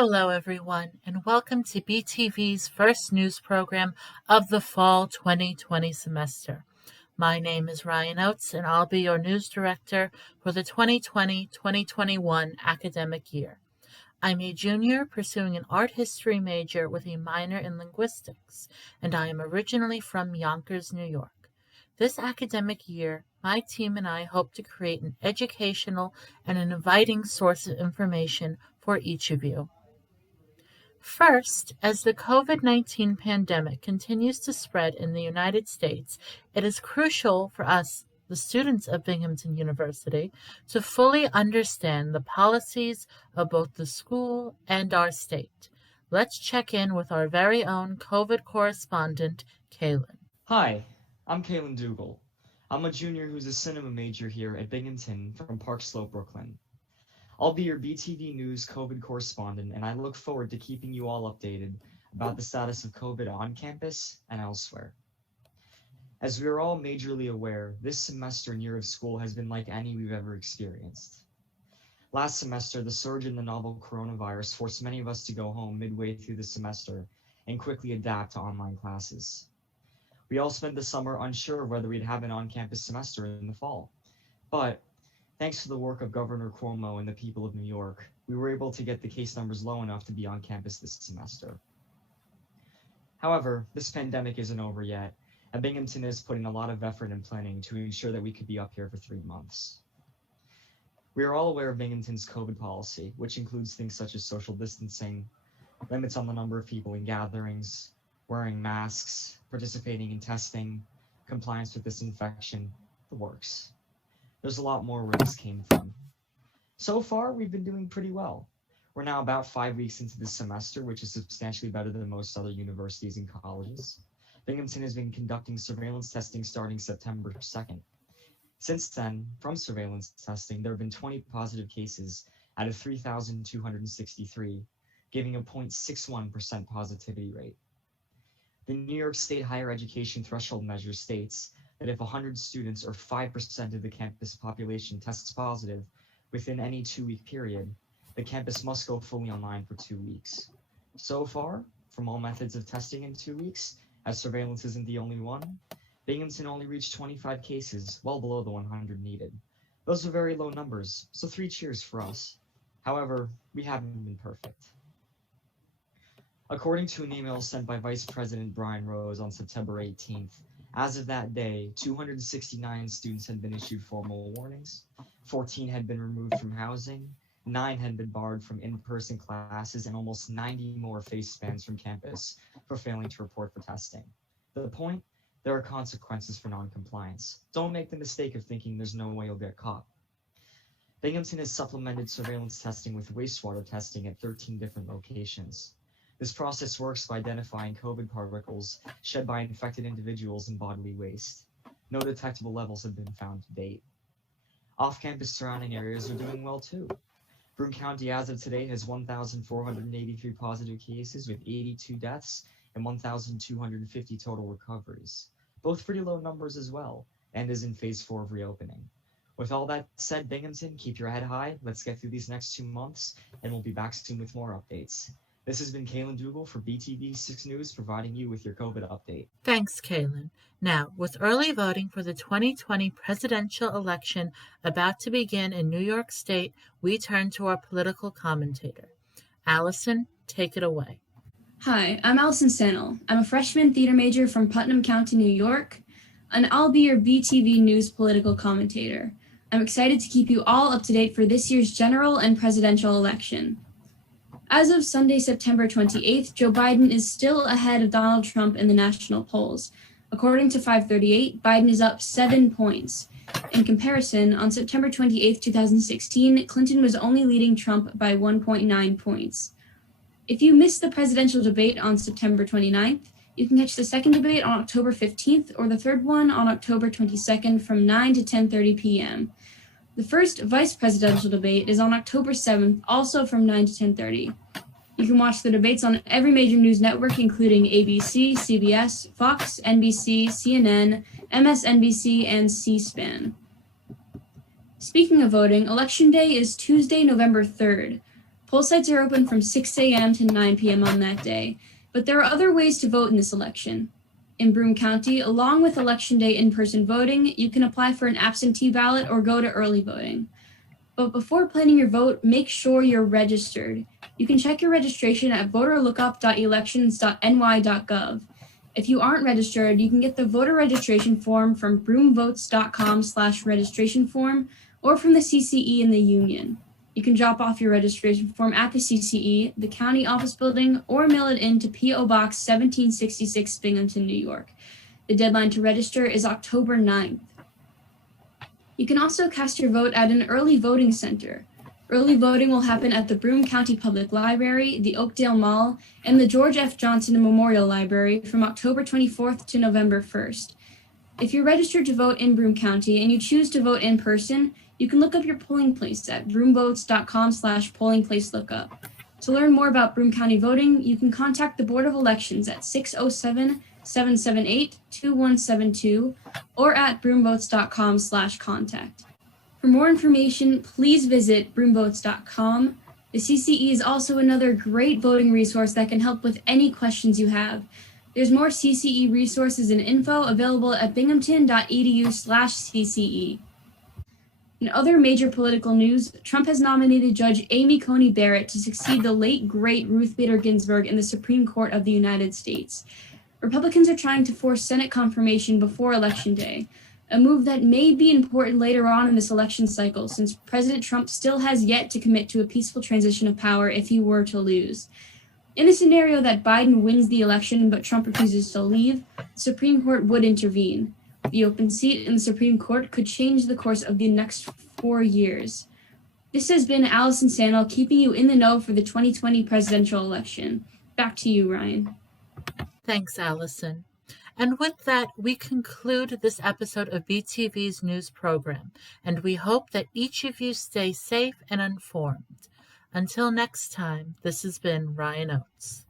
Hello, everyone, and welcome to BTV's first news program of the fall 2020 semester. My name is Ryan Oates, and I'll be your news director for the 2020-2021 academic year. I'm a junior pursuing an art history major with a minor in linguistics, and I am originally from Yonkers, New York. This academic year, my team and I hope to create an educational and an inviting source of information for each of you. First, as the COVID-19 pandemic continues to spread in the United States, it is crucial for us, the students of Binghamton University, to fully understand the policies of both the school and our state. Let's check in with our very own COVID correspondent, Cailan. Hi, I'm Cailan Dougall. I'm a junior who's a cinema major here at Binghamton from Park Slope, Brooklyn. I'll be your BTV News COVID correspondent, and I look forward to keeping you all updated about the status of COVID on campus and elsewhere. As we are all majorly aware, this semester and year of school has been like any we've ever experienced. Last semester, the surge in the novel coronavirus forced many of us to go home midway through the semester and quickly adapt to online classes. We all spent the summer unsure of whether we'd have an on-campus semester in the fall, but thanks to the work of Governor Cuomo and the people of New York, we were able to get the case numbers low enough to be on campus this semester. However, this pandemic isn't over yet, and Binghamton is putting a lot of effort and planning to ensure that we could be up here for 3 months. We are all aware of Binghamton's COVID policy, which includes things such as social distancing, limits on the number of people in gatherings, wearing masks, participating in testing, compliance with disinfection, the works. There's a lot more where this came from. So far, we've been doing pretty well. We're now about 5 weeks into this semester, which is substantially better than most other universities and colleges. Binghamton has been conducting surveillance testing starting September 2nd. Since then, from surveillance testing, there have been 20 positive cases out of 3,263, giving a 0.61% positivity rate. The New York State Higher Education Threshold Measure states that if 100 students or 5% of the campus population tests positive within any 2-week period, the campus must go fully online for 2 weeks. So far, from all methods of testing in 2 weeks, as surveillance isn't the only one, Binghamton only reached 25 cases, well below the 100 needed. Those are very low numbers, so 3 cheers for us. However, we haven't been perfect. According to an email sent by Vice President Brian Rose on September 18th, as of that day, 269 students had been issued formal warnings, 14 had been removed from housing, 9 had been barred from in-person classes, and almost 90 more faced bans from campus for failing to report for testing. The point? There are consequences for non-compliance. Don't make the mistake of thinking there's no way you'll get caught. Binghamton has supplemented surveillance testing with wastewater testing at 13 different locations. This process works by identifying COVID particles shed by infected individuals in bodily waste. No detectable levels have been found to date. Off-campus surrounding areas are doing well too. Broome County as of today has 1,483 positive cases with 82 deaths and 1,250 total recoveries. Both pretty low numbers as well, and is in phase 4 of reopening. With all that said, Binghamton, keep your head high. Let's get through these next 2 months, and we'll be back soon with more updates. This has been Cailan Dougall for BTV 6 News, providing you with your COVID update. Thanks, Cailan. Now, with early voting for the 2020 presidential election about to begin in New York State, we turn to our political commentator. Allison, take it away. Hi, I'm Allison Sanel. I'm a freshman theater major from Putnam County, New York, and I'll be your BTV News political commentator. I'm excited to keep you all up to date for this year's general and presidential election. As of Sunday, September 28th, Joe Biden is still ahead of Donald Trump in the national polls. According to 538, Biden is up 7 points. In comparison, on September 28th, 2016, Clinton was only leading Trump by 1.9 points. If you missed the presidential debate on September 29th, you can catch the second debate on October 15th or the third one on October 22nd from 9 to 10:30 p.m. The first vice presidential debate is on October 7th, also from 9 to 10:30. You can watch the debates on every major news network, including ABC, CBS, Fox, NBC, CNN, MSNBC, and C-SPAN. Speaking of voting, Election Day is Tuesday, November 3rd. Poll sites are open from 6 a.m. to 9 p.m. on that day, but there are other ways to vote in this election. In Broome County, along with Election Day in-person voting, you can apply for an absentee ballot or go to early voting. But before planning your vote, make sure you're registered. You can check your registration at voterlookup.elections.ny.gov. If you aren't registered, you can get the voter registration form from broomevotes.com/registration form or from the CCE in the Union. You can drop off your registration form at the CCE, the county office building, or mail it in to P.O. Box 1766, Binghamton, New York. The deadline to register is October 9th. You can also cast your vote at an early voting center. Early voting will happen at the Broome County Public Library, the Oakdale Mall, and the George F. Johnson Memorial Library from October 24th to November 1st. If you're registered to vote in Broome County and you choose to vote in person, you can look up your polling place at broomevotes.com/pollingplacelookup. To learn more about Broome County voting, you can contact the Board of Elections at 607-778-2172 or at broomevotes.com/contact. For more information, please visit broomevotes.com. The CCE is also another great voting resource that can help with any questions you have. There's more CCE resources and info available at binghamton.edu/CCE. In other major political news, Trump has nominated Judge Amy Coney Barrett to succeed the late, great Ruth Bader Ginsburg in the Supreme Court of the United States. Republicans are trying to force Senate confirmation before Election Day, a move that may be important later on in this election cycle, since President Trump still has yet to commit to a peaceful transition of power if he were to lose. In a scenario that Biden wins the election but Trump refuses to leave, the Supreme Court would intervene. The open seat in the Supreme Court could change the course of the next 4 years. This has been Allison Sanel, keeping you in the know for the 2020 presidential election. Back to you, Ryan. Thanks, Allison. And with that, we conclude this episode of BTV's news program, and we hope that each of you stay safe and informed. Until next time, this has been Ryan Oates.